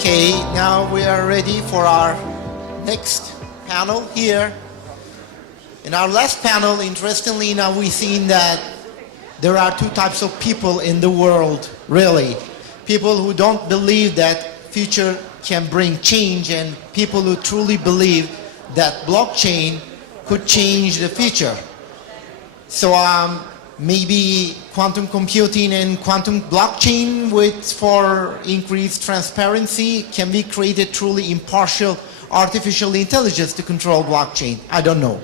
Okay, now we are ready for our next panel here. In our last panel, interestingly enough, we've seen that there are two types of people in the world, really. People who don't believe that future can bring change, and people who truly believe that blockchain could change the future. So maybe quantum computing and quantum blockchain for increased transparency, can we create a truly impartial artificial intelligence to control blockchain? I don't know.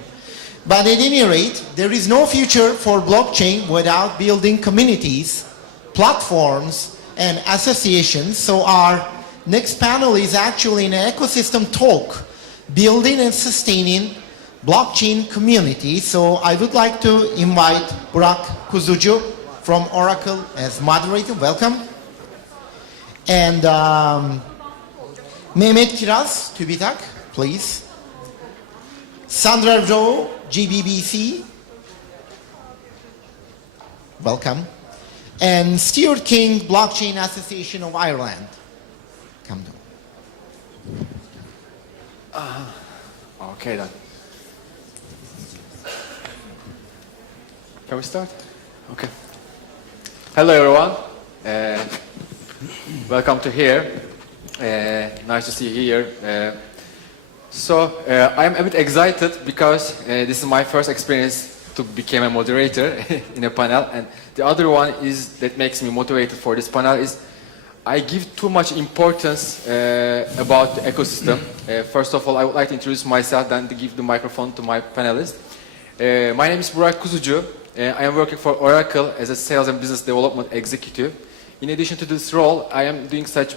But at any rate, there is no future for blockchain without building communities, platforms, and associations. So our next panel is actually an ecosystem talk, building and sustaining blockchain community. So I would like to invite Burak Kuzucu from Oracle as moderator. Welcome. And Mehmet Kiraz, TÜBİTAK, please. Sandra Rowe, GBBC. Welcome. And Stuart King, Blockchain Association of Ireland. Come down. Okay then. Can we start? Okay. Hello everyone. Welcome to here. Nice to see you here. I'm a bit excited because this is my first experience to become a moderator in a panel, and the other one is that makes me motivated for this panel is I give too much importance about the ecosystem. First of all, I would like to introduce myself, then to give the microphone to my panelists. My name is Burak Kuzucu. I am working for Oracle as a sales and business development executive. In addition to this role, I am doing such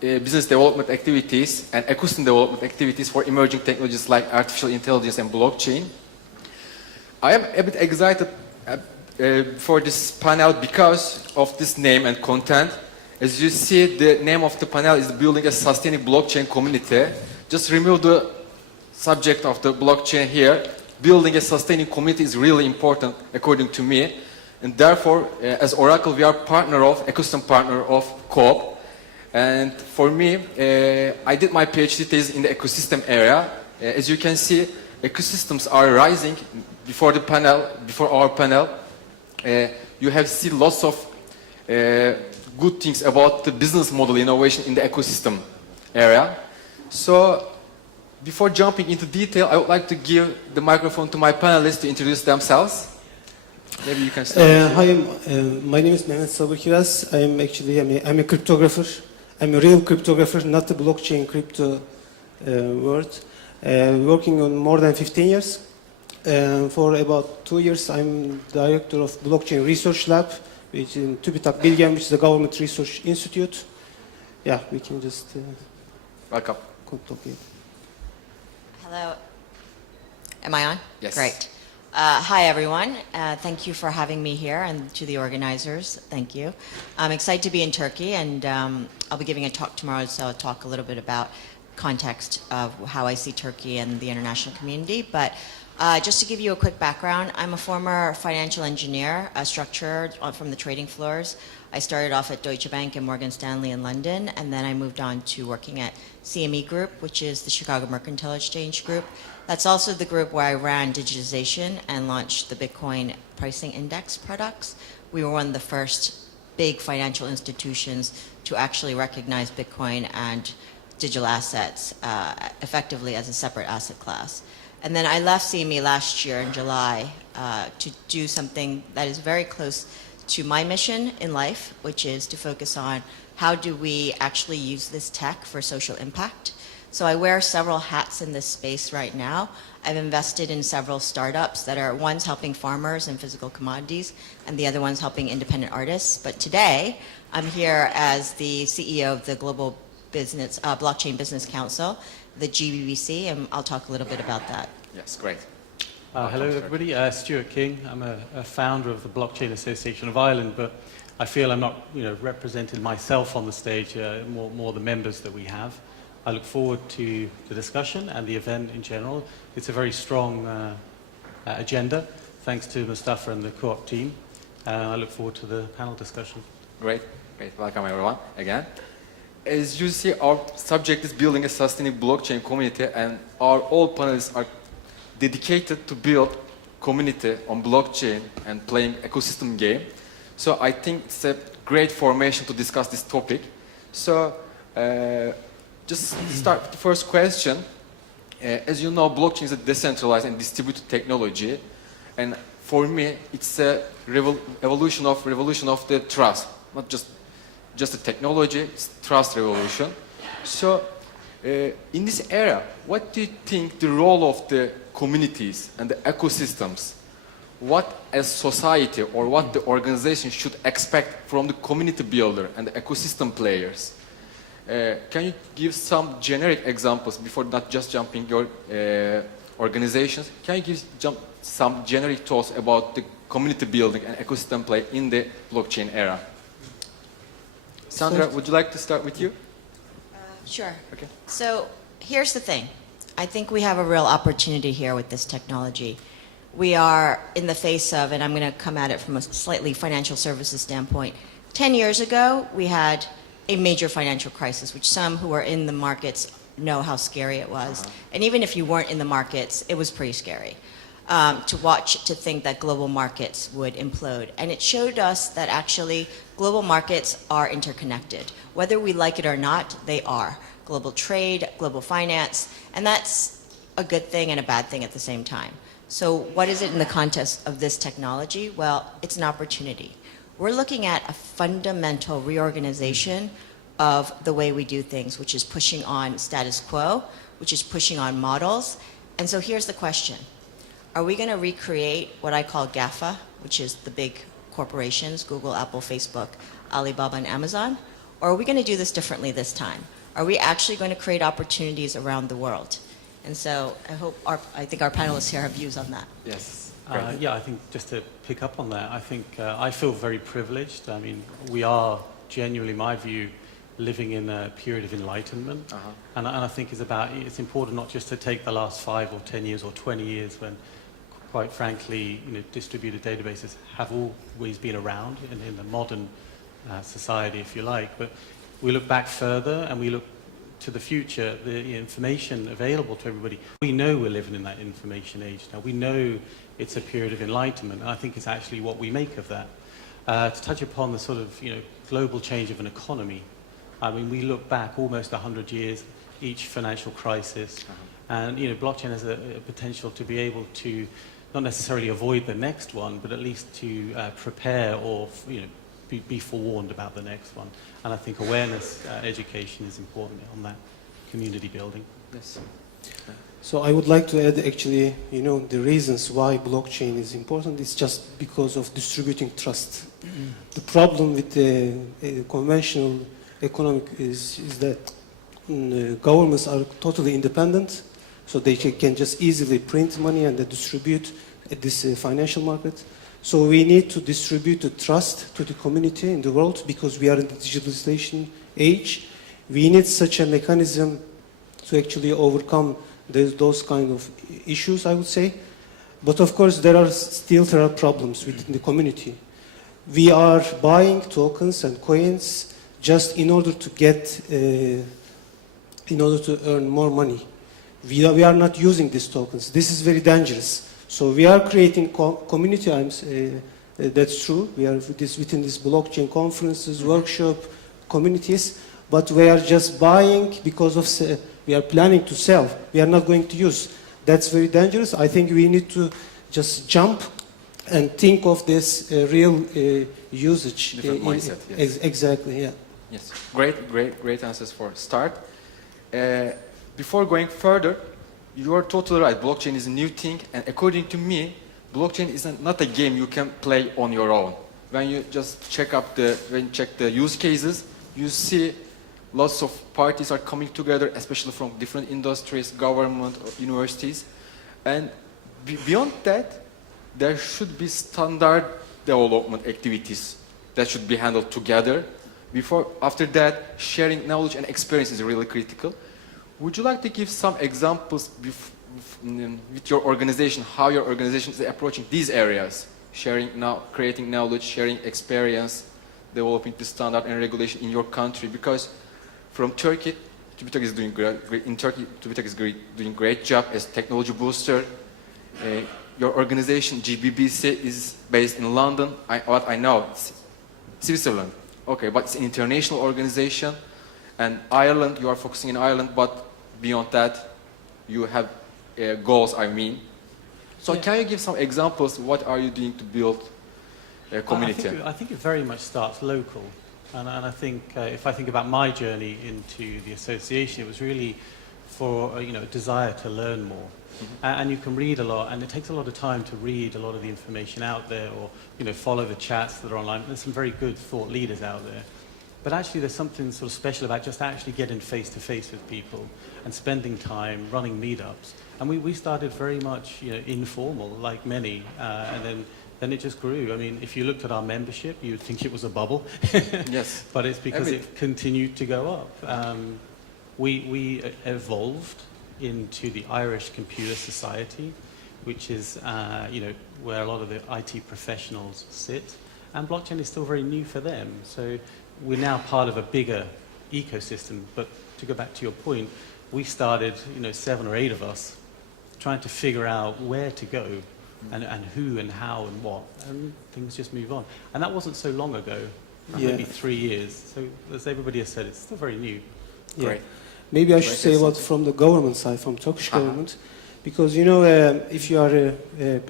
business development activities and ecosystem development activities for emerging technologies like artificial intelligence and blockchain. I am a bit excited for this panel because of this name and content. As you see, the name of the panel is Building a Sustainable Blockchain Community. Just remove the subject of the blockchain here. Building a sustaining community is really important, according to me. And therefore, as Oracle, we are ecosystem partner of COOP. And for me, I did my PhD thesis in the ecosystem area. As you can see, ecosystems are rising. Before our panel, you have seen lots of good things about the business model innovation in the ecosystem area. So, before jumping into detail, I would like to give the microphone to my panelists to introduce themselves. Maybe you can start. Hi, my name is Mehmet Sabır Kiraz. I'm a cryptographer. I'm a real cryptographer, not the blockchain crypto world. Working on more than 15 years. For about 2 years, I'm director of Blockchain Research Lab, which is in TÜBİTAK Bilgem, which is a government research institute. Yeah, we can just... Welcome. Hello. Am I on? Yes. Great. Hi, everyone. Thank you for having me here, and to the organizers, thank you. I'm excited to be in Turkey, and I'll be giving a talk tomorrow, so I'll talk a little bit about context of how I see Turkey and the international community. But just to give you a quick background, I'm a former financial engineer, a structurer from the trading floors. I started off at Deutsche Bank and Morgan Stanley in London, and then I moved on to working at CME Group, which is the Chicago Mercantile Exchange Group. That's also the group where I ran digitization and launched the Bitcoin pricing index products. We were one of the first big financial institutions to actually recognize Bitcoin and digital assets effectively as a separate asset class. And then I left CME last year in July to do something that is very close to my mission in life, which is to focus on how do we actually use this tech for social impact. So I wear several hats in this space right now. I've invested in several startups that are, one's helping farmers and physical commodities, and the other one's helping independent artists. But today, I'm here as the CEO of the Global Business Blockchain Business Council, the GBBC, and I'll talk a little bit about that. Yes, great. Hello everybody, Stuart King. I'm a founder of the Blockchain Association of Ireland, but I feel I'm not representing myself on the stage, more the members that we have. I look forward to the discussion and the event in general. It's a very strong agenda, thanks to Mustafa and the Co-op team. I look forward to the panel discussion. Great. Welcome everyone again. as you see, our subject is building a sustainable blockchain community, and our all panelists are dedicated to build community on blockchain and playing ecosystem game. So I think it's a great formation to discuss this topic. So just start with the first question. As you know, blockchain is a decentralized and distributed technology, and for me, it's a revolution of the trust, not just a technology, it's trust revolution. So, in this era, what do you think the role of the communities and the ecosystems? What as society or what the organization should expect from the community builder and the ecosystem players? Can you give some generic examples before not just jumping your organizations? Can you give some generic thoughts about the community building and ecosystem play in the blockchain era? Sandra, would you like to start with you? Sure. Okay. So here's the thing. I think we have a real opportunity here with this technology. We are in the face of, and I'm going to come at it from a slightly financial services standpoint. 10 years ago, we had a major financial crisis, which some who are in the markets know how scary it was. And even if you weren't in the markets, it was pretty scary to watch, to think that global markets would implode. And it showed us that actually global markets are interconnected. Whether we like it or not, they are. Global trade, global finance, and that's a good thing and a bad thing at the same time. So what is it in the context of this technology? Well, it's an opportunity. We're looking at a fundamental reorganization of the way we do things, which is pushing on status quo, which is pushing on models. And so here's the question. Are we going to recreate what I call GAFA, which is the big corporations, Google, Apple, Facebook, Alibaba, and Amazon? Or are we going to do this differently this time? Are we actually going to create opportunities around the world? And so I think our panelists here have views on that. Yes. Yeah, I think just to pick up on that, I think I feel very privileged. I mean, we are genuinely, my view, living in a period of enlightenment. And I think it's important not just to take the last 5 or 10 years or 20 years when, quite frankly, distributed databases have always been around in the modern society, if you like. But we look back further and we look to the future, the information available to everybody. We know we're living in that information age now. We know it's a period of enlightenment, and I think it's actually what we make of that. To touch upon the sort of global change of an economy, I mean, we look back almost 100 years, each financial crisis, and blockchain has a potential to be able to not necessarily avoid the next one, but at least to prepare or be forewarned about the next one. And I think awareness, education is important on that community building. Yes. So I would like to add actually, the reasons why blockchain is important is just because of distributing trust. The problem with the conventional economic is that governments are totally independent, so they can just easily print money and distribute at this financial market. So we need to distribute the trust to the community in the world because we are in the digitalization age. We need such a mechanism to actually overcome those kind of issues, I would say. But of course, there are problems within the community. We are buying tokens and coins just in order to earn more money. We are not using these tokens. This is very dangerous. So we are creating community. That's true. We are within this blockchain conferences, workshop, communities. But we are just buying because we are planning to sell. We are not going to use. That's very dangerous. I think we need to just jump and think of this real usage. Different mindset. Yes. Exactly. Yeah. Yes. Great answers for start. Before going further, you are totally right. Blockchain is a new thing, and according to me, blockchain is not a game you can play on your own. When you just check the use cases, you see lots of parties are coming together, especially from different industries, government, universities, and beyond that, there should be standard development activities that should be handled together. After that, sharing knowledge and experience is really critical. Would you like to give some examples with your organization, how your organization is approaching these areas? Creating knowledge, sharing experience, developing the standard and regulation in your country. Because from Turkey, TÜBİTAK is doing great. In Turkey, TÜBİTAK is doing great job as technology booster. Your organization, GBBC, is based in London. What I know, Switzerland. Okay, but it's an international organization. And Ireland, you are focusing in Ireland, but beyond that, you have goals, I mean. So can you give some examples? What are you doing to build a community? I think it very much starts local. And I think if I think about my journey into the association, it was really for a desire to learn more. And you can read a lot, and it takes a lot of time to read a lot of the information out there, or follow the chats that are online. There's some very good thought leaders out there. But actually there's something sort of special about just actually getting face to face with people and spending time running meetups. And we started very much informal, like many, and then it just grew. I mean, if you looked at our membership, you would think it was a bubble. Yes. But it's because it continued to go up. We evolved into the Irish Computer Society, which is where a lot of the IT professionals sit. And blockchain is still very new for them. So we're now part of a bigger ecosystem. But to go back to your point, we started, 7 or 8 of us, trying to figure out where to go and who and how and what. And things just move on. And that wasn't so long ago, maybe 3 years. So as everybody has said, it's still very new. Yeah. Great. Maybe I should say about from the government side, from Turkish government, because if you are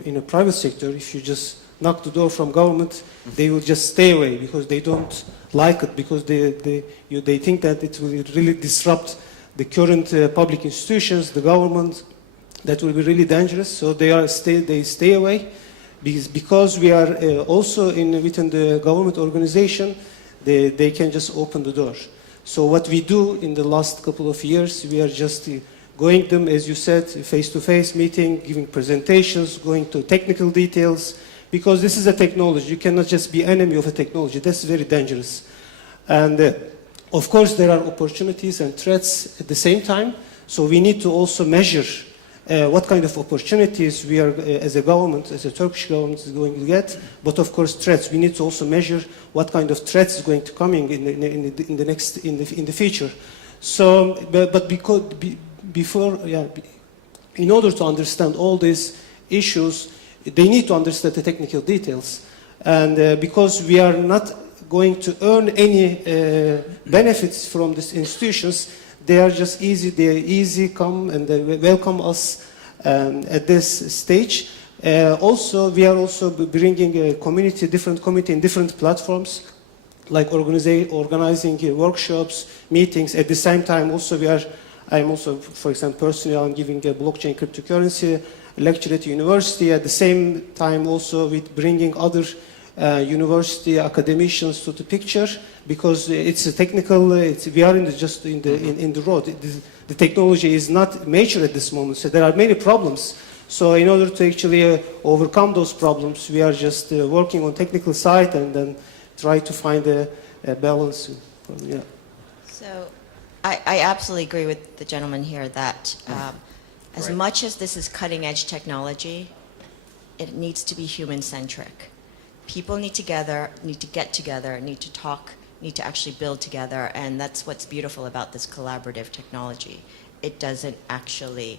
in a private sector, if you just knock the door from government, they will just stay away because they don't like it, because they think that it will really disrupt the current public institutions, the government. That will be really dangerous. So they stay away, because we are also within the government organization. They can just open the door. So what we do in the last couple of years, we are just going them, as you said, face-to-face meeting, giving presentations, going to technical details, because this is a technology. You cannot just be enemy of a technology. That's very dangerous. And of course, there are opportunities and threats at the same time. So we need to also measure what kind of opportunities we are, as a government, as a Turkish government, is going to get. But of course, threats. We need to also measure what kind of threats is going to come in the future. So, but in order to understand all these issues, they need to understand the technical details, and because we are not going to earn any benefits from these institutions. They are just easy. They easy come and they welcome us at this stage. Also, we are also bringing a community, different community in different platforms, like organizing workshops, meetings. At the same time, also I'm also, for example, personally, I'm giving a blockchain cryptocurrency lecture at university. At the same time, also with bringing other university academicians to the picture, because it's a technical. We are in the road. The technology is not mature at this moment, so there are many problems. So in order to actually overcome those problems, we are just working on technical side and then try to find a balance. Yeah. So I absolutely agree with the gentleman here that as much as this is cutting edge technology, it needs to be human centric. People need to get together, need to talk, need to actually build together, and that's what's beautiful about this collaborative technology. It doesn't actually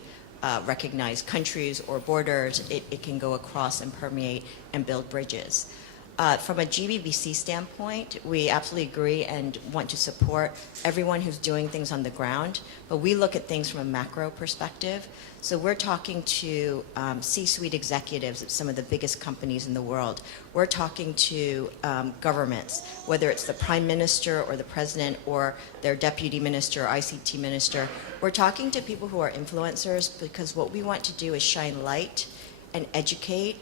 recognize countries or borders. It can go across and permeate and build bridges. From a GBBC standpoint, we absolutely agree and want to support everyone who's doing things on the ground, but we look at things from a macro perspective. So we're talking to C-suite executives at some of the biggest companies in the world. We're talking to governments, whether it's the prime minister or the president or their deputy minister or ICT minister. We're talking to people who are influencers, because what we want to do is shine light and educate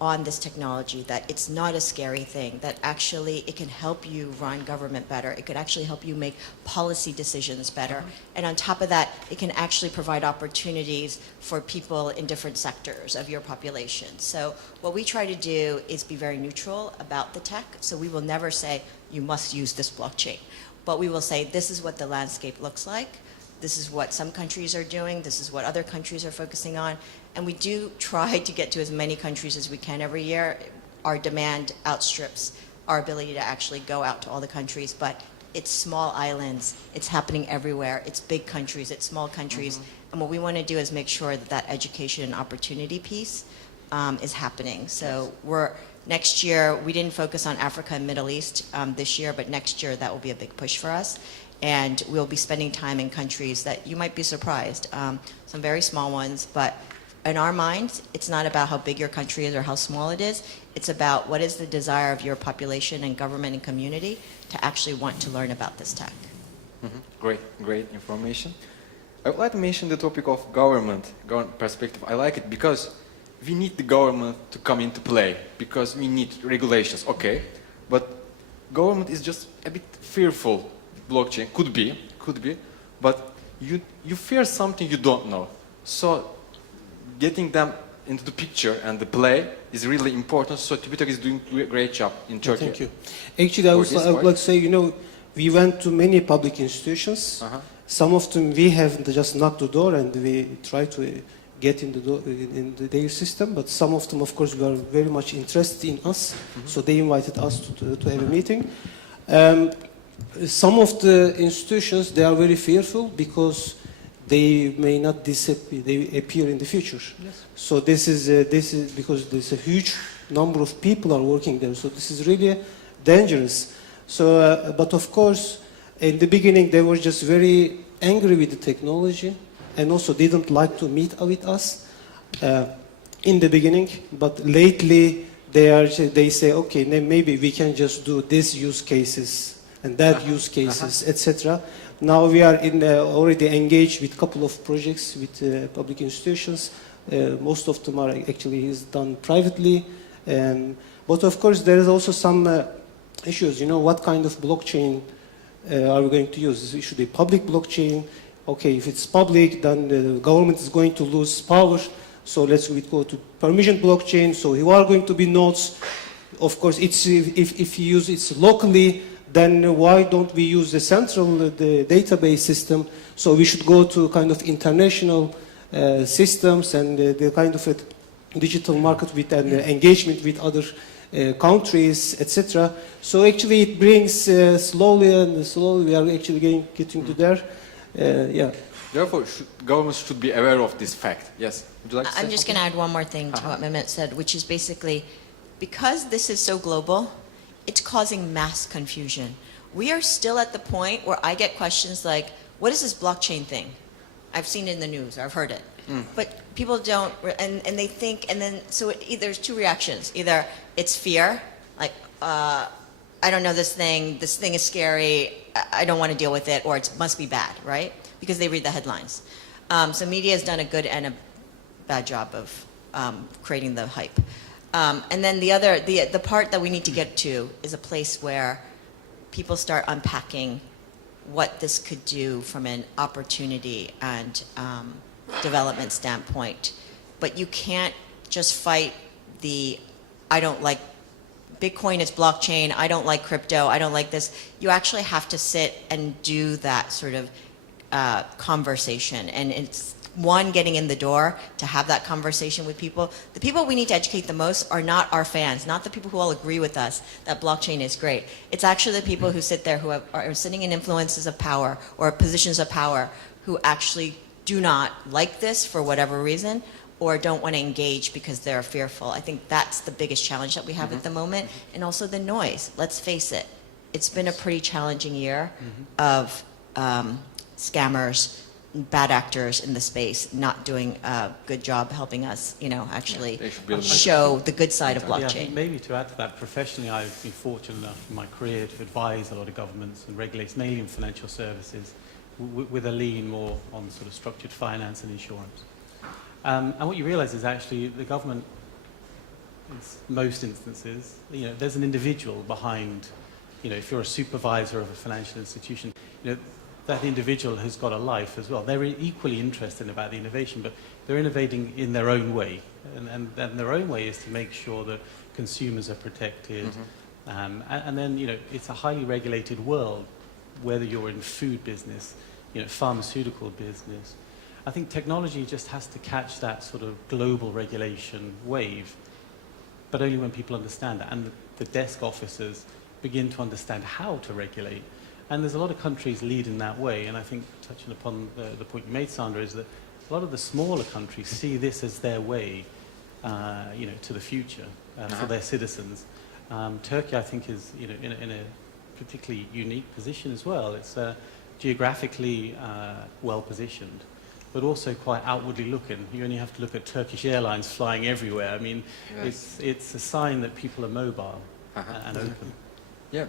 on this technology, that it's not a scary thing, that actually it can help you run government better. It could actually help you make policy decisions better. And on top of that, it can actually provide opportunities for people in different sectors of your population. So what we try to do is be very neutral about the tech. So we will never say, you must use this blockchain. But we will say, this is what the landscape looks like. This is what some countries are doing. This is what other countries are focusing on. And we do try to get to as many countries as we can every year. Our demand outstrips our ability to actually go out to all the countries, but It's small islands. It's happening everywhere. It's big countries. It's small countries. And what we want to do is make sure that that education and opportunity piece is happening. So next year, we didn't focus on Africa and Middle East this year, but next year that will be a big push for us. And we'll be spending time in countries that you might be surprised, some very small ones, but in our minds, it's not about how big your country is or how small it is. It's about what is the desire of your population and government and community to actually want to learn about this tech. Great information. I would like to mention the topic of government perspective. I like it because we need the government to come into play because we need regulations, okay, but government is just a bit fearful. Blockchain could be, but you fear something you don't know. So getting them into the picture and the play is really important. So TÜBİTAK is doing a great job in Turkey. Thank you. Actually, I would like to say, we went to many public institutions. Some of them we have just knocked the door and we try to get in the door in their system. But some of them, of course, were very much interested in us. So they invited us to have a meeting. Some of the institutions, they are very fearful because they may not disappear, they appear in the future. Yes. So this is because there's a huge number of people are working there. So this is really dangerous. So, but of course, in the beginning they were just very angry with the technology, and also didn't like to meet with us in the beginning. But lately they say, okay, maybe we can just do these use cases and that use cases, etc. Now we are already engaged with a couple of projects with public institutions. Most of them are actually done privately. But of course, there is also some issues. What kind of blockchain are we going to use? Should be public blockchain? Okay, if it's public, then the government is going to lose power. So let's go to permission blockchain. So you are going to be nodes. Of course, if you use it locally, then why don't we use the central the database system? So we should go to kind of international systems and the kind of a digital market with an engagement with other countries, etc. So actually it brings slowly we are actually getting to there. Yeah. Therefore, governments should be aware of this fact. Yes. Would you like to say I'm just going to add one more thing to what Mehmet said, which is basically, because this is so global, it's causing mass confusion. We are still at the point where I get questions like, what is this blockchain thing? I've seen it in the news, or I've heard it. But people don't, and they think, and then, so there's two reactions. Either it's fear, like, I don't know this thing is scary, I don't want to deal with it, or it must be bad, right? Because they read the headlines. So media has done a good and a bad job of creating the hype. And then the part that we need to get to is a place where people start unpacking what this could do from an opportunity and development standpoint. But you can't just fight I don't like Bitcoin, it's blockchain, I don't like crypto, I don't like this. You actually have to sit and do that sort of conversation. And it's getting in the door to have that conversation with people. The people we need to educate the most are not our fans, not the people who all agree with us that blockchain is great. It's actually the people who sit there who are sitting in influences of power or positions of power who actually do not like this for whatever reason or don't want to engage because they're fearful. I think that's the biggest challenge that we have at the moment. And also the noise. Let's face it. It's been a pretty challenging year of scammers, bad actors in the space not doing a good job helping us, actually show the good side of blockchain. Yeah, maybe to add to that, professionally, I've been fortunate enough in my career to advise a lot of governments and regulators, mainly in financial services, with a lean more on sort of structured finance and insurance. And what you realize is actually the government, in most instances, there's an individual behind, if you're a supervisor of a financial institution, that individual has got a life as well. They're equally interested about the innovation, but they're innovating in their own way. And their own way is to make sure that consumers are protected. And then, it's a highly regulated world, whether you're in food business, pharmaceutical business. I think technology just has to catch that sort of global regulation wave, but only when people understand that. And the desk officers begin to understand how to regulate. And there's a lot of countries leading that way. And I think, touching upon the point you made, Sandra, is that a lot of the smaller countries see this as their way, to the future for their citizens. Turkey, I think, is in a particularly unique position as well. It's geographically well positioned, but also quite outwardly looking. You only have to look at Turkish Airlines flying everywhere. I mean, Yes. it's a sign that people are mobile and open. Yeah,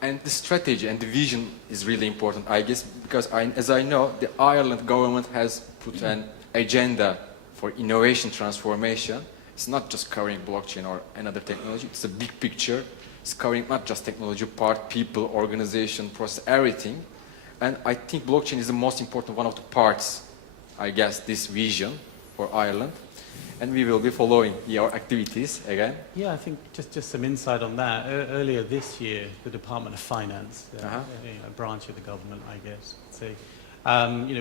and the strategy and the vision is really important, I guess, because as I know, the Ireland government has put an agenda for innovation transformation. It's not just covering blockchain or another technology, it's a big picture. It's covering not just technology part, people, organization, process, everything. And I think blockchain is the most important one of the parts, I guess, this vision for Ireland. And we will be following your activities again. Yeah, I think just some insight on that. Earlier this year, the Department of Finance, a branch of the government, I guess,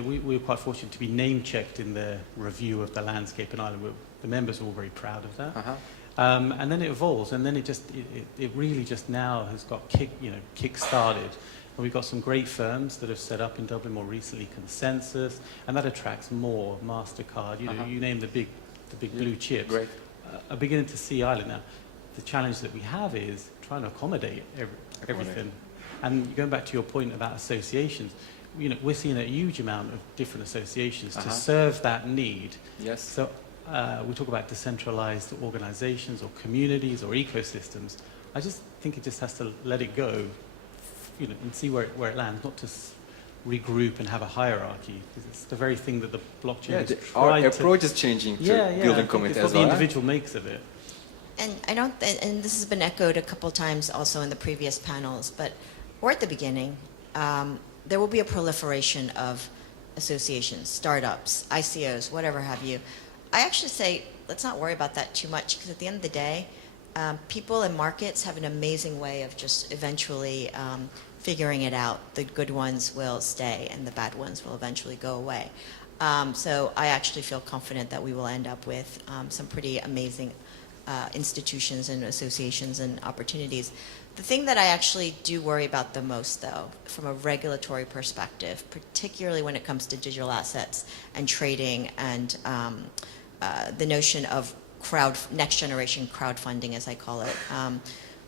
we were quite fortunate to be name-checked in the review of the landscape in Ireland. The members are all very proud of that. And then it evolves, and then it really just now has got kick-started. And we've got some great firms that have set up in Dublin more recently, Consensus, and that attracts more, MasterCard, you name the big blue chips. Great. Are beginning to see Ireland now. The challenge that we have is trying to accommodate everything. And going back to your point about associations, we're seeing a huge amount of different associations to serve that need. Yes. So we talk about decentralized organizations or communities or ecosystems. I just think it just has to let it go, and see where it lands, not to regroup and have a hierarchy. It's the very thing that the blockchain is our trying approach is changing to building community it's as what well. the individual makes of it. And and this has been echoed a couple times also in the previous panels, but we're at the beginning. There will be a proliferation of associations, startups, ICOs, whatever have you. I actually say, let's not worry about that too much, because at the end of the day, people and markets have an amazing way of just eventually figuring it out. The good ones will stay, and the bad ones will eventually go away. So I actually feel confident that we will end up with some pretty amazing institutions and associations and opportunities. The thing that I actually do worry about the most, though, from a regulatory perspective, particularly when it comes to digital assets and trading and the notion of next generation crowdfunding, as I call it,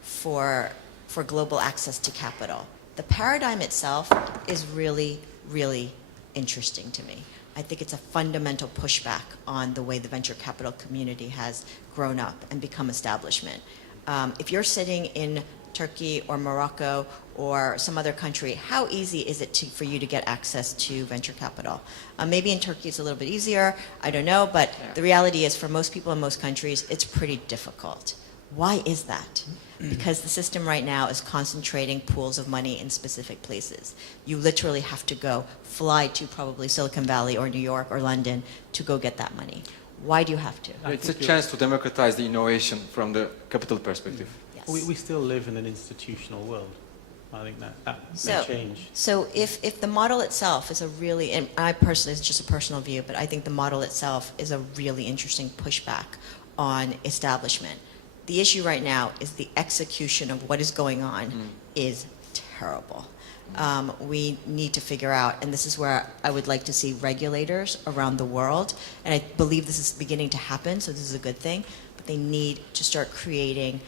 for global access to capital. The paradigm itself is really, really interesting to me. I think it's a fundamental pushback on the way the venture capital community has grown up and become establishment. If you're sitting in Turkey or Morocco or some other country, how easy is it for you to get access to venture capital? Maybe in Turkey it's a little bit easier, I don't know, but the reality is for most people in most countries, it's pretty difficult. Why is that? Because the system right now is concentrating pools of money in specific places. You literally have to fly to probably Silicon Valley or New York or London to go get that money. Why do you have to? It's a chance to democratize the innovation from the capital perspective. Yes. We still live in an institutional world. I think that may change. So if the model itself is and I personally, it's just a personal view, but I think the model itself is a really interesting pushback on establishment. The issue right now is the execution of what is going on is terrible. We need to figure out, and this is where I would like to see regulators around the world, and I believe this is beginning to happen, so this is a good thing, but they need to start creating,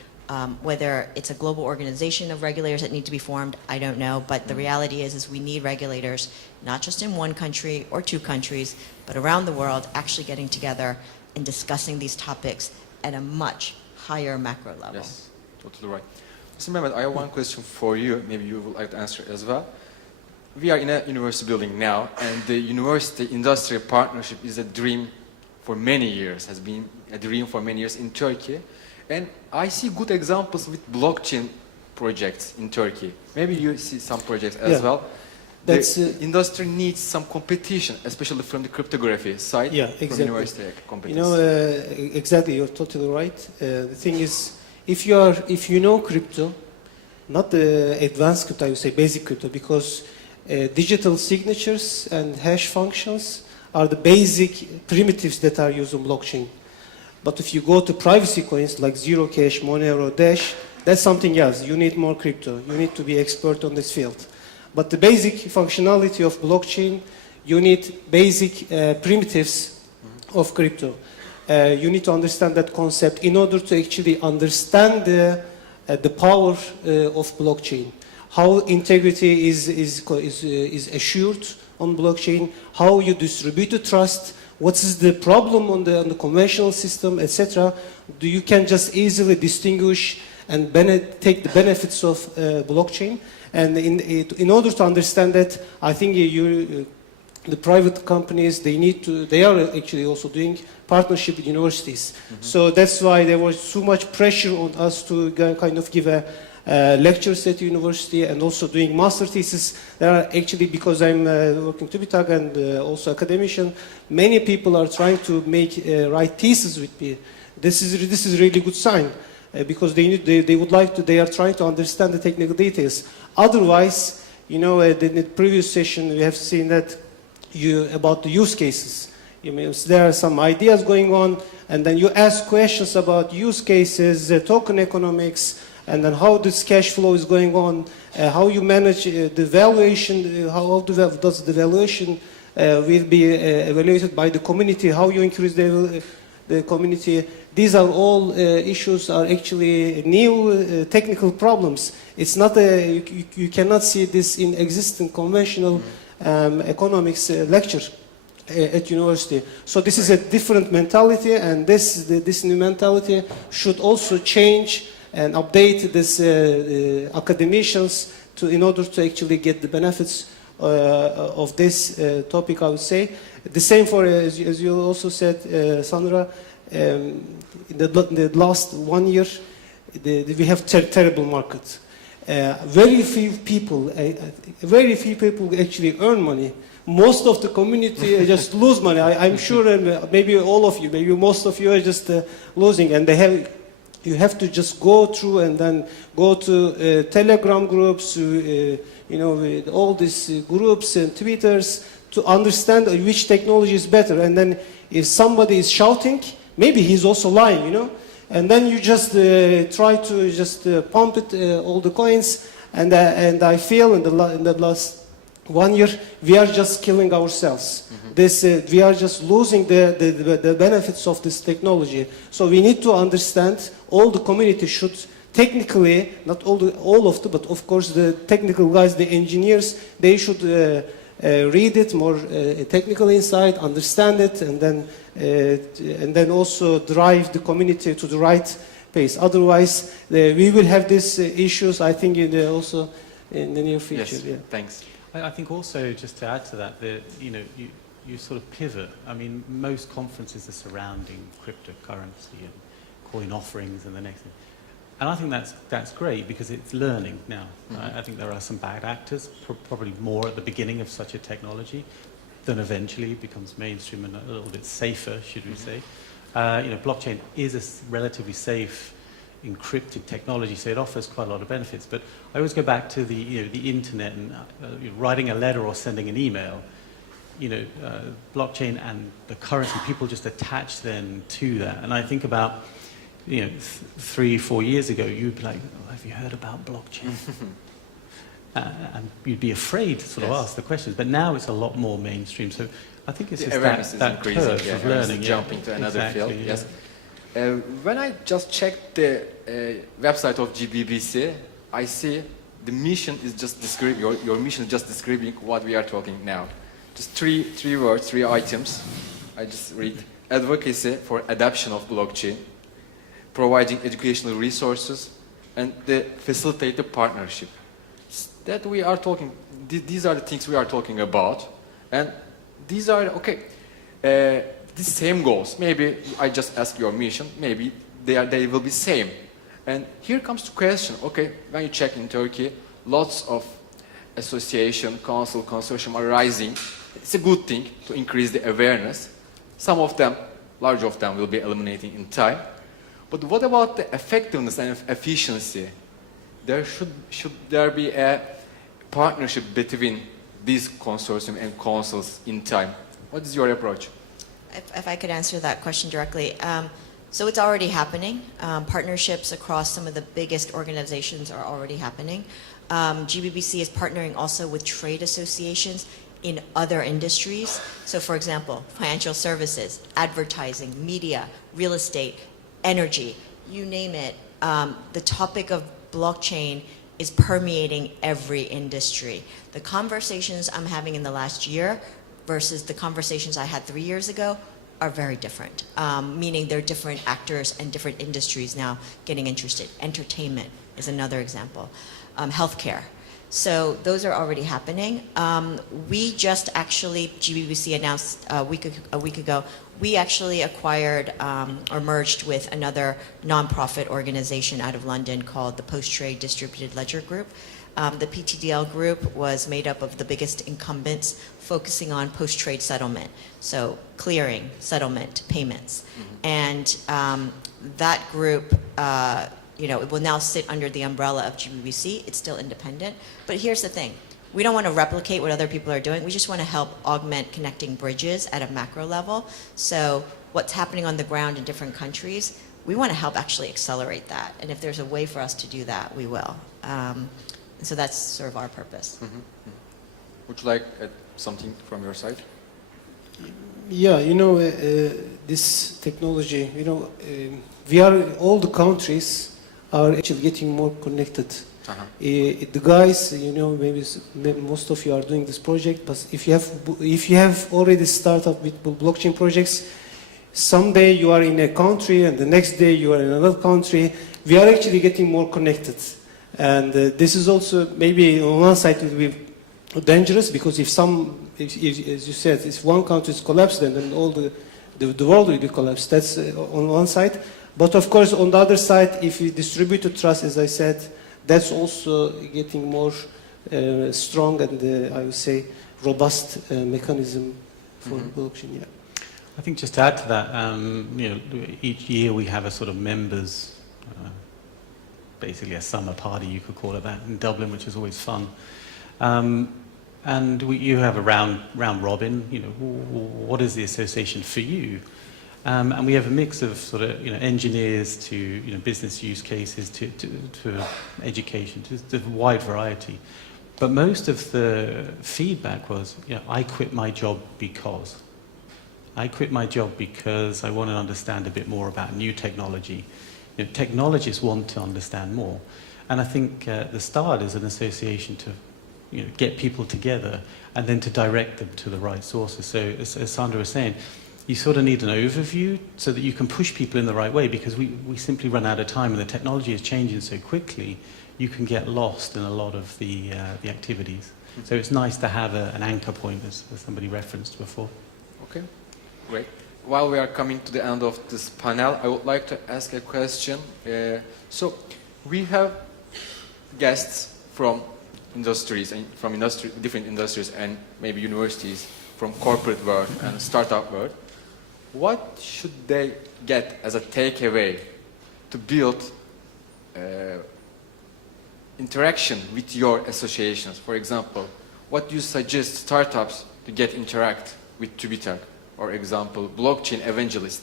whether it's a global organization of regulators that need to be formed, I don't know, but the reality is we need regulators, not just in one country or two countries, but around the world, actually getting together and discussing these topics at a much higher macro level. Yes, totally right. Mr. Mehmet, I have one question for you. Maybe you would like to answer as well. We are in a university building now, and the university-industry partnership is a dream for many years, has been a dream for many years in Turkey. And I see good examples with blockchain projects in Turkey. Maybe you see some projects as well. The industry needs some competition, especially from the cryptography side, from university competitors. Exactly, you're totally right. The thing is, if you know crypto, not the advanced crypto, I would say basic crypto, because digital signatures and hash functions are the basic primitives that are used on blockchain. But if you go to privacy coins like Zero Cash, Monero, Dash, that's something else. You need more crypto. You need to be expert on this field. But the basic functionality of blockchain, you need basic primitives of crypto. You need to understand that concept in order to actually understand the power of blockchain. How integrity is assured on blockchain, how you distribute the trust, what is the problem on the conventional system, etc. You can just easily distinguish and take the benefits of blockchain. And in order to understand that, I think the private companies, they are actually also doing partnership with universities. So that's why there was so much pressure on us to kind of give lectures at the university and also doing master thesis. There are actually, because I'm working TÜBİTAK and also academician, many people are trying to write thesis with me. This is a really good sign because they would like to, they are trying to understand the technical details. Otherwise, in the previous session we have seen that about the use cases. There are some ideas going on, and then you ask questions about use cases, token economics, and then how this cash flow is going on, how you manage the valuation, how does the valuation will be evaluated by the community, how you increase the community. These are all issues are actually new technical problems. It's not you cannot see this in existing conventional economics lecture at university. So this is a different mentality, and this new mentality should also change and update this academicians in order to actually get the benefits of this topic, I would say. The same for, as you also said, Sandra, in the last 1 year, we have terrible market. Very few people actually earn money. Most of the community just lose money. I'm sure maybe all of you, maybe most of you are just losing, and you have to just go through and then go to Telegram groups, with all these groups and Twitters to understand which technology is better. And then if somebody is shouting, maybe he's also lying, And then you just try to just pump it, all the coins. And I feel in the last 1 year, we are just killing ourselves. We are just losing the benefits of this technology. So we need to understand, all the community should technically, not all of them, but of course the technical guys, the engineers, they should read it more technical inside, understand it, and then also drive the community to the right pace. Otherwise, we will have these issues, I think, also in the near future. Yes, yeah. Thanks. I think also, just to add to that, you sort of pivot. I mean, most conferences are surrounding cryptocurrency and coin offerings and the next thing. And I think that's great because it's learning now. I think there are some bad actors, probably more at the beginning of such a technology, then eventually it becomes mainstream and a little bit safer, should we say. Blockchain is a relatively safe encrypted technology, so it offers quite a lot of benefits. But I always go back to the internet and writing a letter or sending an email. Blockchain and the currency, people just attach then to that. And I think about 3-4 years ago, you'd be like, oh, have you heard about blockchain? And you'd be afraid to sort of ask the questions. But now it's a lot more mainstream. So I think it's The awareness is that increasing, curve of learning. jumping to another field. Yeah. Yes. When I just checked the website of GBBC, I see the mission is just describing, your mission is just describing what we are talking now. Just three words, 3 items. I just read: advocacy for adoption of blockchain, providing educational resources, and the facilitate the partnership. That we are talking, these are the things we are talking about, and these are, okay, the same goals. Maybe I just ask your mission, maybe they will be same. And here comes the question, okay, when you check in Turkey, lots of association, council, consortium are rising. It's a good thing to increase the awareness. Some of them, large of them, will be eliminating in time. But what about the effectiveness and efficiency? Should there be a partnership between these consortium and councils in time? What is your approach? If I could answer that question directly. So it's already happening. Partnerships across some of the biggest organizations are already happening. GBBC is partnering also with trade associations in other industries. So for example, financial services, advertising, media, real estate, energy, you name it. The topic of blockchain is permeating every industry. The conversations I'm having in the last year versus the conversations I had 3 years ago are very different, meaning there are different actors and different industries now getting interested. Entertainment is another example. Healthcare. So those are already happening. We just actually, GBBC announced a week ago, we actually acquired or merged with another nonprofit organization out of London called the Post-Trade Distributed Ledger Group. The PTDL group was made up of the biggest incumbents focusing on post-trade settlement, so clearing, settlement, payments. And that group, it will now sit under the umbrella of GBBC. It's still independent. But here's the thing. We don't want to replicate what other people are doing. We just want to help augment connecting bridges at a macro level. So what's happening on the ground in different countries, we want to help actually accelerate that. And if there's a way for us to do that, we will. And so that's sort of our purpose. Would you like something from your side? Yeah, this technology, we are, all the countries are actually getting more connected. The guys, maybe most of you are doing this project, but if you have already started up with blockchain projects, someday you are in a country and the next day you are in another country. We are actually getting more connected. And this is also maybe on one side it will be dangerous because if as you said, if one country is collapsed, then all the world will be collapsed. That's on one side. But of course, on the other side, if we distributed trust, as I said, that's also getting more strong and I would say robust mechanism for blockchain. Yeah. I think just to add to that, each year we have a sort of members, basically a summer party, you could call it that, in Dublin, which is always fun. And you have a round robin. What is the association for you? And we have a mix of sort of engineers to business use cases to education, to a wide variety. But most of the feedback was, I quit my job because. I quit my job because I want to understand a bit more about new technology. Technologists want to understand more. And I think the start is an association to get people together and then to direct them to the right sources. So as Sandra was saying, you sort of need an overview so that you can push people in the right way because we simply run out of time and the technology is changing so quickly, you can get lost in a lot of the activities. So it's nice to have an anchor point, as somebody referenced before. Okay, great. While we are coming to the end of this panel, I would like to ask a question. So we have guests from industries and from different industries and maybe universities from corporate world and startup world. What should they get as a takeaway to build interaction with your associations? For example, what do you suggest startups to get interact with TÜBİTAK? Or example, blockchain evangelist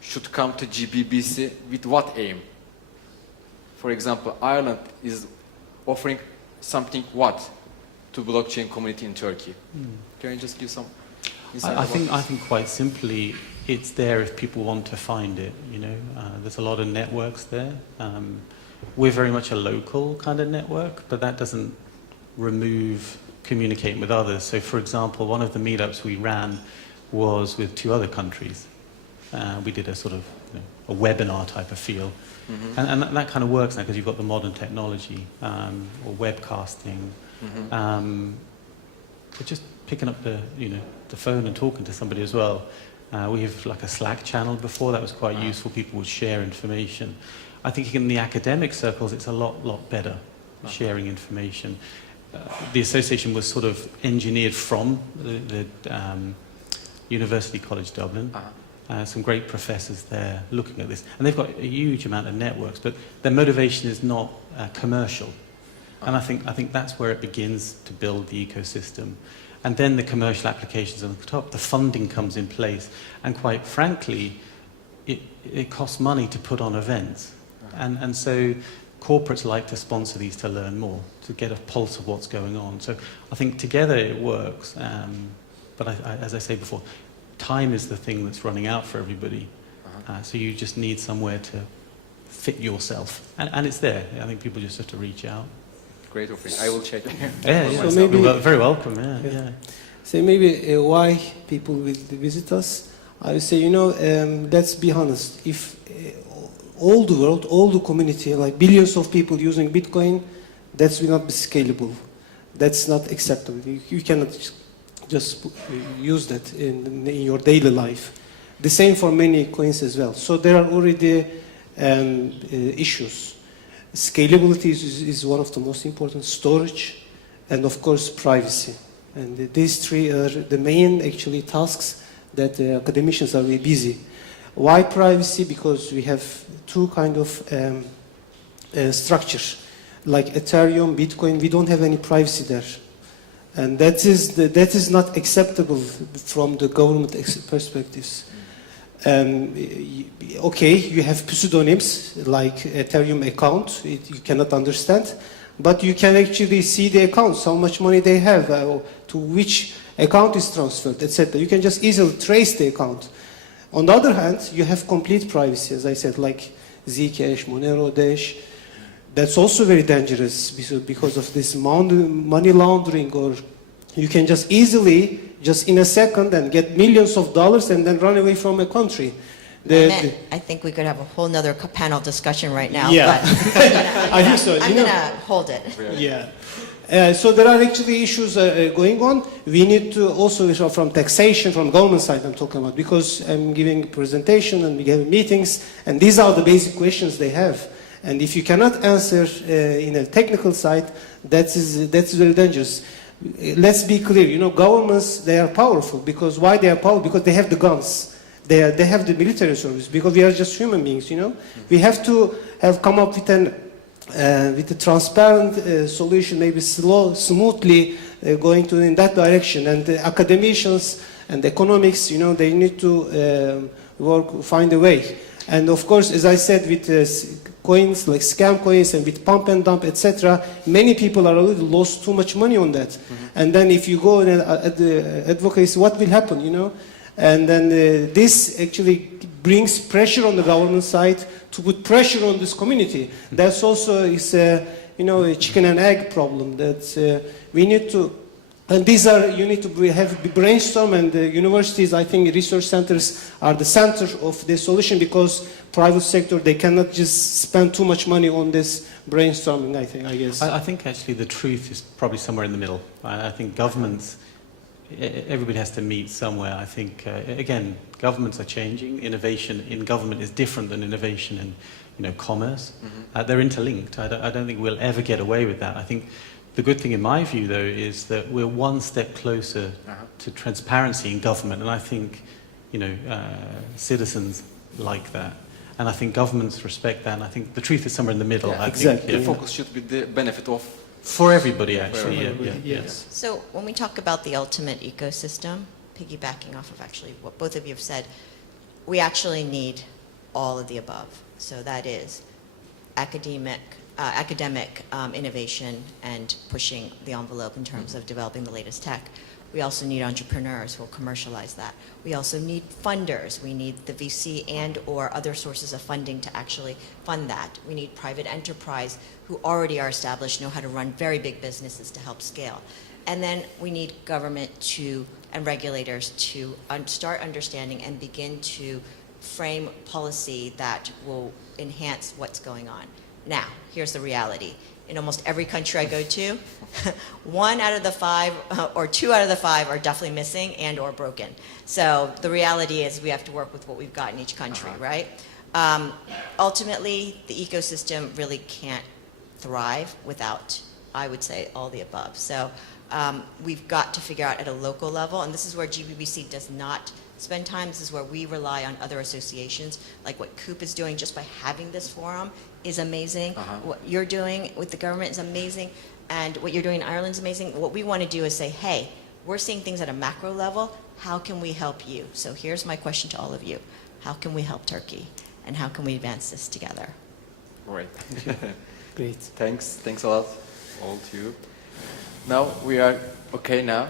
should come to GBBC with what aim? For example, Ireland is offering something what to blockchain community in Turkey? Can you just give some insight? I think quite simply, it's there if people want to find it. There's a lot of networks there. We're very much a local kind of network, but that doesn't remove communicating with others. So, for example, one of the meetups we ran was with 2 other countries. We did a sort of a webinar type of feel. And that kind of works now because you've got the modern technology or webcasting. But just picking up the phone and talking to somebody as well. We have like a Slack channel before, that was quite useful. People would share information. I think in the academic circles it's a lot better sharing information. The association was sort of engineered from the University College Dublin. Some great professors there looking at this. And they've got a huge amount of networks, but their motivation is not commercial. And I think that's where it begins to build the ecosystem. And then the commercial applications on the top, the funding comes in place. And quite frankly, it costs money to put on events. And so corporates like to sponsor these to learn more, to get a pulse of what's going on. So I think together it works. But as I say before, time is the thing that's running out for everybody. So you just need somewhere to fit yourself. And it's there. I think people just have to reach out. Great offering. I will check. Yeah, So maybe- You're very welcome, yeah. So maybe why people will visit us? I would say, let's be honest. If all the world, all the community, like billions of people using Bitcoin, that will not be scalable. That's not acceptable. You cannot just use that in your daily life. The same for many coins as well. So there are already issues. Scalability is one of the most important. Storage, and of course privacy. And these three are the main actually tasks that academicians are really busy. Why privacy? Because we have two kind of structures, like Ethereum, Bitcoin. We don't have any privacy there, and that is not acceptable from the government perspectives. Okay, you have pseudonyms like Ethereum account. You cannot understand, but you can actually see the accounts, how much money they have, to which account is transferred, etc. You can just easily trace the account. On the other hand, you have complete privacy, as I said, like Zcash, Monero, Dash. That's also very dangerous because of this money laundering, or you can just easily, just in a second, and get millions of dollars and then run away from a country. I think we could have a whole nother panel discussion right now. Yeah. But I think so. I'm going to hold it. Yeah. So there are actually issues going on. We need to also, from taxation, from government side I'm talking about, because I'm giving a presentation and we're having meetings, and these are the basic questions they have. And if you cannot answer in a technical side, that's very dangerous. Let's be clear, governments, they are powerful. Because why they are powerful? Because they have the guns. They have the military service, because we are just human beings, We have to come up with a transparent solution, maybe smoothly going in that direction. And the academicians and economics, they need to find a way. And of course, as I said, with coins like scam coins and with pump and dump, etc., many people are already lost too much money on that. And then if you go at the advocacy, what will happen, And then this actually brings pressure on the government side to put pressure on this community. That's also a chicken and egg problem that we need to. And you need to have brainstorm, and the universities, I think research centers are the center of the solution, because private sector, they cannot just spend too much money on this brainstorming, I guess. I think actually the truth is probably somewhere in the middle. I think governments, everybody has to meet somewhere. I think, again, governments are changing. Innovation in government is different than innovation in commerce. They're interlinked. I don't think we'll ever get away with that. I think the good thing in my view, though, is that we're one step closer to transparency in government. And I think, citizens like that. And I think governments respect that. And I think the truth is somewhere in the middle. Yeah, exactly. The focus should be the benefit of... For everybody, actually. For everybody, yes. So when we talk about the ultimate ecosystem, piggybacking off of actually what both of you have said, we actually need all of the above. So that is academic innovation and pushing the envelope in terms of developing the latest tech. We also need entrepreneurs who will commercialize that. We also need funders. We need the VC and or other sources of funding to actually fund that. We need private enterprise who already are established, know how to run very big businesses to help scale. And then we need government and regulators to start understanding and begin to frame policy that will enhance what's going on. Now, here's the reality. In almost every country I go to, 1 out of the 5 or 2 out of the 5 are definitely missing and or broken. So the reality is we have to work with what we've got in each country, right? Ultimately, the ecosystem really can't thrive without, I would say, all the above. So we've got to figure out at a local level, and this is where GBBC does not spend time. This is where we rely on other associations, like what COOP is doing just by having this forum is amazing. What you're doing with the government is amazing, and what you're doing in Ireland is amazing. What we want to do is say, hey, we're seeing things at a macro level. How can we help you? So here's my question to all of you. How can we help Turkey? And how can we advance this together? Right. Great. Thanks a lot, all to you. Now we are okay now.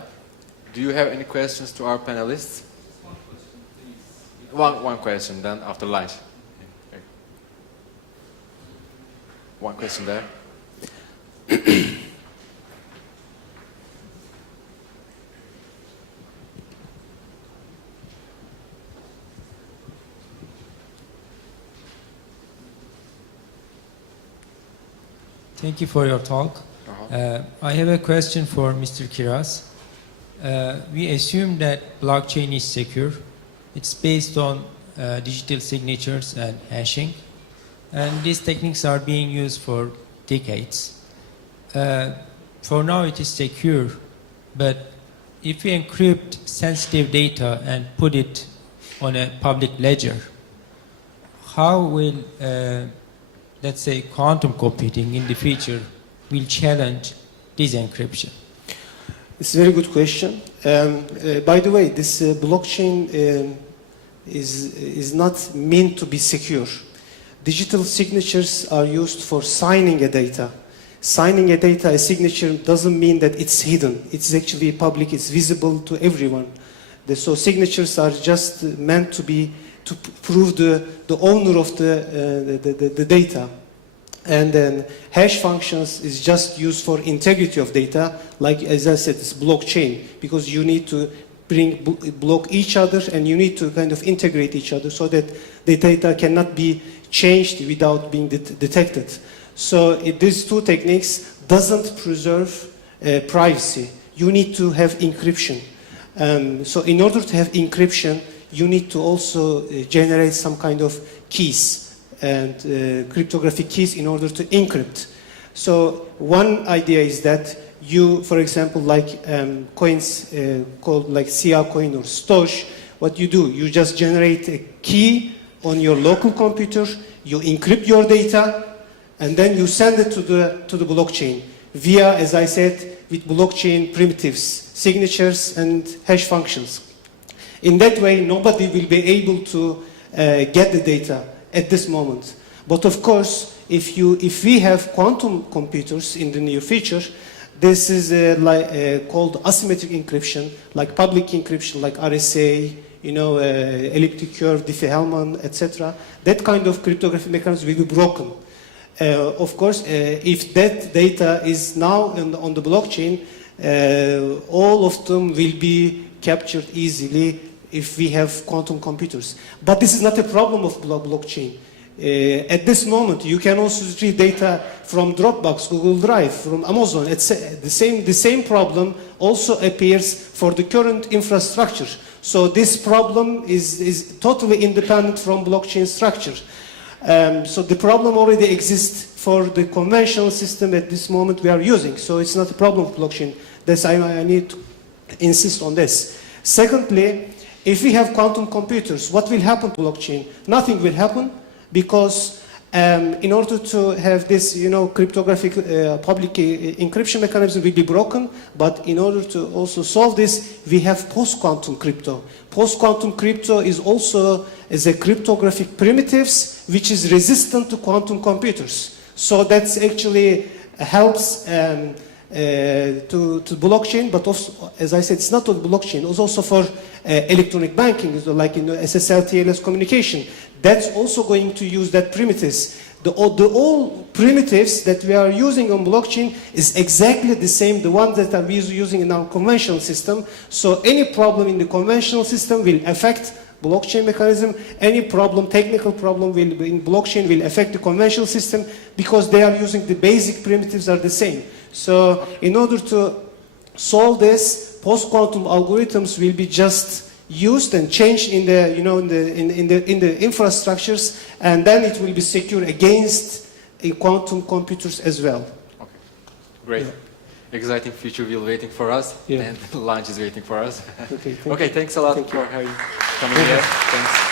Do you have any questions to our panelists? One question, then after lunch. Okay. One question there. Thank you for your talk. I have a question for Mr. Kiraz. We assume that blockchain is secure. It's based on digital signatures and hashing. And these techniques are being used for decades. For now it is secure, but if we encrypt sensitive data and put it on a public ledger, how will let's say quantum computing in the future will challenge this encryption? It's a very good question. By the way, this blockchain is not meant to be secure. Digital signatures are used for signing a data. Signing a data, a signature, doesn't mean that it's hidden. It's actually public, it's visible to everyone. So signatures are just meant to be to prove the owner of the data. And then hash functions is just used for integrity of data, like as I said, it's blockchain, because you need to block each other and you need to kind of integrate each other so that the data cannot be changed without being detected. So these two techniques doesn't preserve privacy. You need to have encryption. So in order to have encryption, you need to also generate some kind of keys and cryptographic keys in order to encrypt. So one idea is that you, for example, like coins called like Sia coin or Stosh, what you do, you just generate a key on your local computer, you encrypt your data, and then you send it to the blockchain via, as I said, with blockchain primitives, signatures and hash functions. In that way, nobody will be able to get the data at this moment. But of course, if we have quantum computers in the near future, this is called asymmetric encryption, like public encryption, like RSA, elliptic curve, Diffie-Hellman, etc. That kind of cryptographic mechanism will be broken. Of course, if that data is now on the blockchain, all of them will be captured easily if we have quantum computers. But this is not a problem of blockchain. At this moment, you can also retrieve data from Dropbox, Google Drive, from Amazon. It's the same problem also appears for the current infrastructure. So this problem is totally independent from blockchain structure. So the problem already exists for the conventional system at this moment we are using. So it's not a problem of blockchain. I need to insist on this. Secondly, if we have quantum computers, what will happen to blockchain? Nothing will happen, because in order to have this, cryptographic public encryption mechanism will be broken. But in order to also solve this, we have post-quantum crypto. Post-quantum crypto is also as a cryptographic primitives which is resistant to quantum computers. So that's actually helps to blockchain, but also, as I said, it's not on blockchain. It's also for electronic banking, like in SSL, TLS communication. That's also going to use that primitives. The all primitives that we are using on blockchain is exactly the same, the ones that we are using in our conventional system. So any problem in the conventional system will affect blockchain mechanism. Any problem, technical problem in blockchain will affect the conventional system, because they are using the basic primitives are the same. So in order to solve this, post-quantum algorithms will be just used and changed in the in the infrastructures, and then it will be secure against quantum computers as well. Okay, great. Yeah. Exciting future will waiting for us, yeah. And lunch is waiting for us. Okay, okay, thanks a lot for coming here. Thanks.